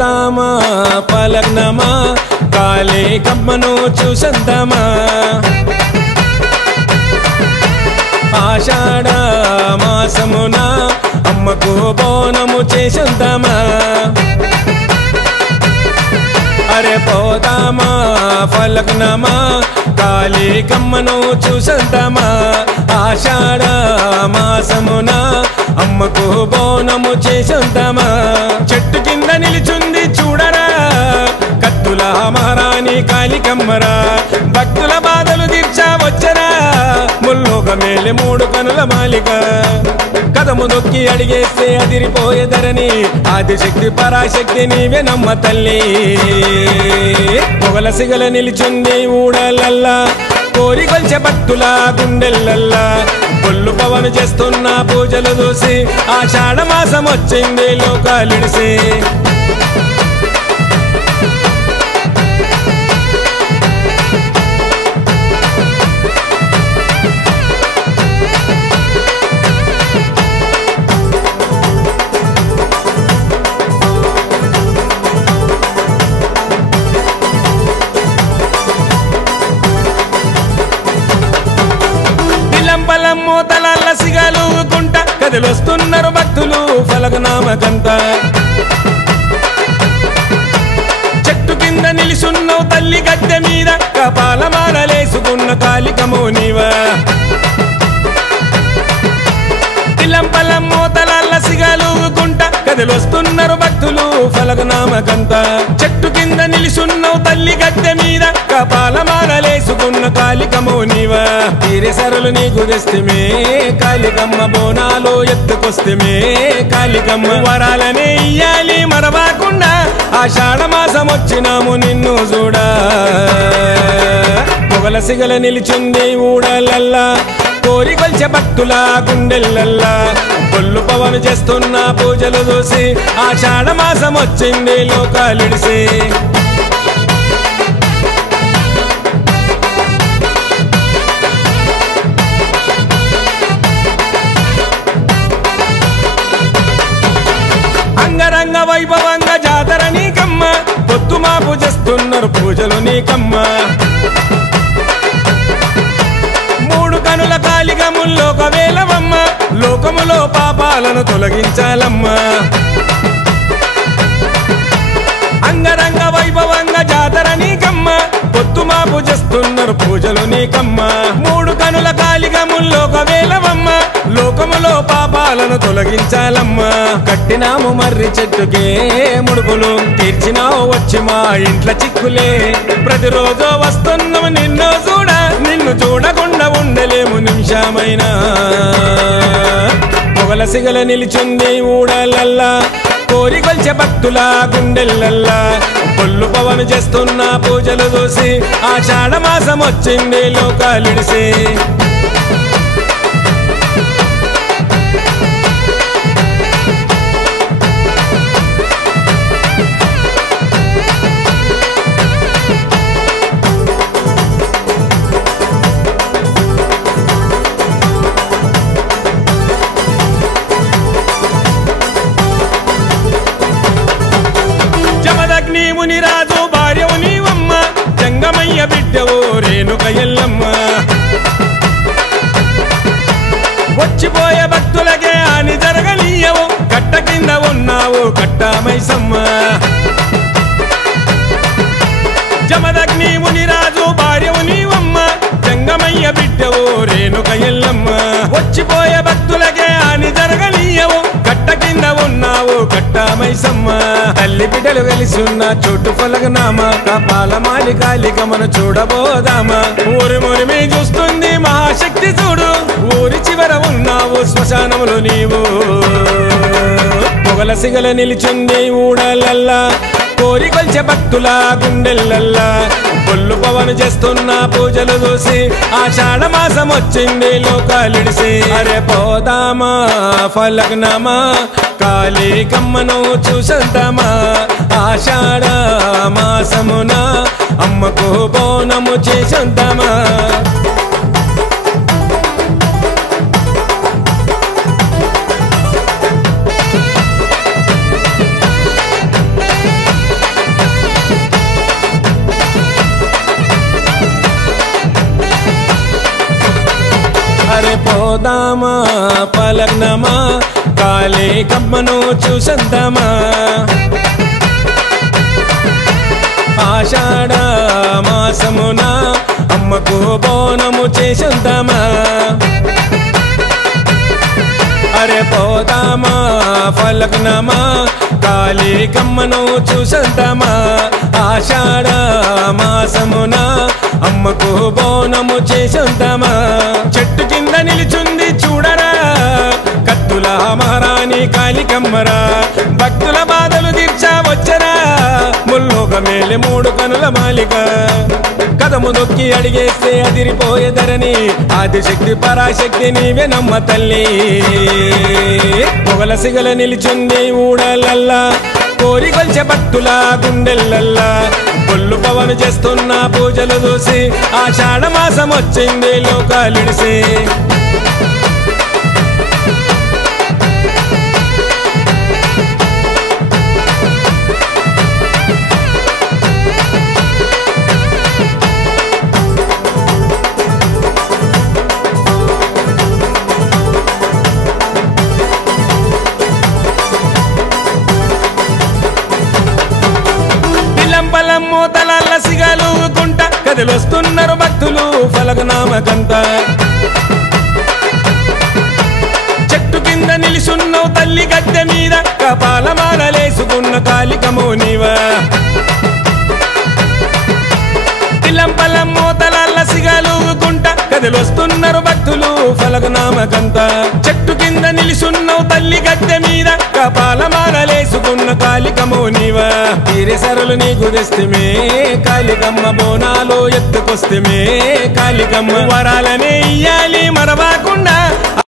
పోదామా పలగ్నమా కాళికమ్మను చూసందమా ఆషాఢ మాసమున అమ్మకు బోనము చేసందమా అరే పోదామా పలగ్నమా కాళికమ్మను చూసందమా ఆషాఢ మాసమున అమ్మకు బోనము చేసందమా చెట్టు కింద నిలిచుంది చూడరా కత్తుల మహారాణి కాళికమ్మరా భక్తుల బాధలు తీర్చా వచ్చరా ముల్లోక మేలే మూడు కనుల మాలిక కదము నొక్కి అడిగేస్తే అదిరిపోయేదరని ఆదిశక్తి పరాశక్తి నీవే నమ్మ తల్లి పొగల సిగల నిలిచుంది ఊడలల్లా కోరికొల్చే భక్తుల గుండెల్లల్లా కొల్లు పవను చేస్తున్న పూజలు చూసి ఆషాఢ మాసం వచ్చింది లోకాలిడిసి మూతలల్ల సిగలు గుంట కదిలొస్తున్నారు భక్తులు ఫలకనామకంత చెట్టు కింద నిలిసున్నావు తల్లి గద్దె మీద కపాలమాలలేసుకున్న కాళికమో నీవా తిలంపలం మూతలల్ల సిగలు గుంట కదిలొస్తున్నారు భక్తులు ఫలకనామకంత చెట్టు కింద నిలిసున్నావు తల్లి గద్దె మీద కపాలమాలలేసుకున్న కాళికమో నీవా తీరెసరులు నీకు తెస్తమే కాళికమ్మ బోనాలో ఎత్తుకొస్తమే కాళికమ్మ వరాలనే ఇయ్యాలి మరవాకుండా ఆషాఢ మాసం వచ్చినాము నిన్ను చూడా పొగల సిగల నిలిచుంది ఊడలల్లా కోరికొల్చే భక్తుల గుండెల్లల్లా కొల్లు పవను చేస్తున్న పూజలు చూసి ఆషాఢ మాసం వచ్చింది లోకాలిడిసి అంగరంగ వైభవంగా జాతర నీకమ్మ పొత్తు మాపు చేస్తున్నారు పూజలు నీకమ్మ మూడు కనుల కాళికముల్లోక వేలవమ్మ లోకములో పాపాలను తొలగించాలమ్మా అంగరంగ వైభవంగా జాతర నీకమ్మ పొత్తు మాపు చేస్తున్నారు పూజలు నీకమ్మ మూడు కనుల కాళికముల్లోక వేలవమ్మ లోకములో పాపాలను తొలగించాలమ్మా కట్టినాము మర్రి చెట్టుకే ముడుపులు తీర్చినావు వచ్చి మా ఇంట్లో చిక్కులే ప్రతిరోజు వస్తున్నాము నిన్ను చూడ నిన్ను చూడకుండా ఉండలేము నిమిషమైనా పొగల సిగల నిలిచుంది ఊడలల్లా కోరికొల్చే భక్తుల గుండెల్లల్లా కొల్లు పవను చేస్తున్న పూజలు చూసి ఆషాఢ మాసం వచ్చింది లోకాలిడిసి మునిరాజు భార్యవు నీవమ్మ జంగమయ్య బిడ్డవో రేణుక ఎల్లమ్మ వచ్చిపోయే భక్తులకే హాని జరగనీయవు కట్ట కింద ఉన్నావు కట్టామైసమ్మ జమదగ్ని మునిరాజు భార్యవు నీవమ్మ జంగమయ్య బిడ్డవో రేణుక ఎల్లమ్మ వచ్చిపోయే భక్తులకే హాని జరగనీయవు కట్ట కింద ఉన్నావు కట్టామైసమ్మ తల్లి బిడ్డలు కలిసున్న చోటు ఫలకనామా కపాలమాలి కాళికమ్మను చూడబోదామా ఊరి మురిమి చూస్తుంది మహాశక్తి చూడు ఊరి చివర ఉన్నావు శ్మశానములు నీవు పొగల సిగల నిలిచుంది ఊడలల్లా కోరికొల్చే భక్తుల గుండెల్లల్లా కొల్లు పవను చేస్తున్న పూజలు చూసి ఆషాఢ మాసం వచ్చింది లోకాలిడిసి అరే పోదామా ఫలకనామా కాళికమ్మను చూసందమా ఆషాఢ మాసమున అమ్మకు బోనము చేసందమా పోదామా పలగ్నమా కాళికమ్మను చూసందమా ఆషాఢ మాసమున అమ్మకు బోనము చేసందమా అరే పోదామా పలగ్నమా కాళికమ్మను చూసందమా ఆషాఢ మాసమున అమ్మకు బోనము చేసందమా చెట్టు కింద నిలుచుంది చూడరా కత్తుల మహారాణి కాళికమ్మరా భక్తుల బాధలు తీర్చా వచ్చరా ముల్లోక మేలే 3 కనుల మాలిక కదము దొక్కి అడిగేస్తే అదిరిపోయేదరని ఆదిశక్తి పరాశక్తి నీవే నమ్మ తల్లి పొగల సిగల నిలిచుంది ఊడలల్లా కోరికొల్చే భక్తుల గుండెల్లల్లా కొల్లు పవను చేస్తున్న పూజలు చూసి ఆషాఢ మాసం వచ్చింది లోకాలిడిసి మూతల సిగలుకుంట కదిలొస్తున్నారు భక్తులు ఫలకనామకంత చెట్టు కింద నిలిసున్నావు తల్లి గద్దె మీద కపాలమాలలేసుకున్న కాళికమో నీవా పిల్లంపల్లం మూతల సిగలుకుంట కదిలొస్తున్నారు భక్తులు ఫలకనామకంత చెట్టు కింద నిలిసున్నావు తల్లి గద్దె మీద కపాలమాలలేసుకున్న కాళికమో నీవా తీరే సరలు నీకు తెస్తమే కాళికమ్మ బోనాలో ఎత్తుకొస్తమే కాళికమ్మ వరాలనే ఇయ్యాలి మరవాకుండా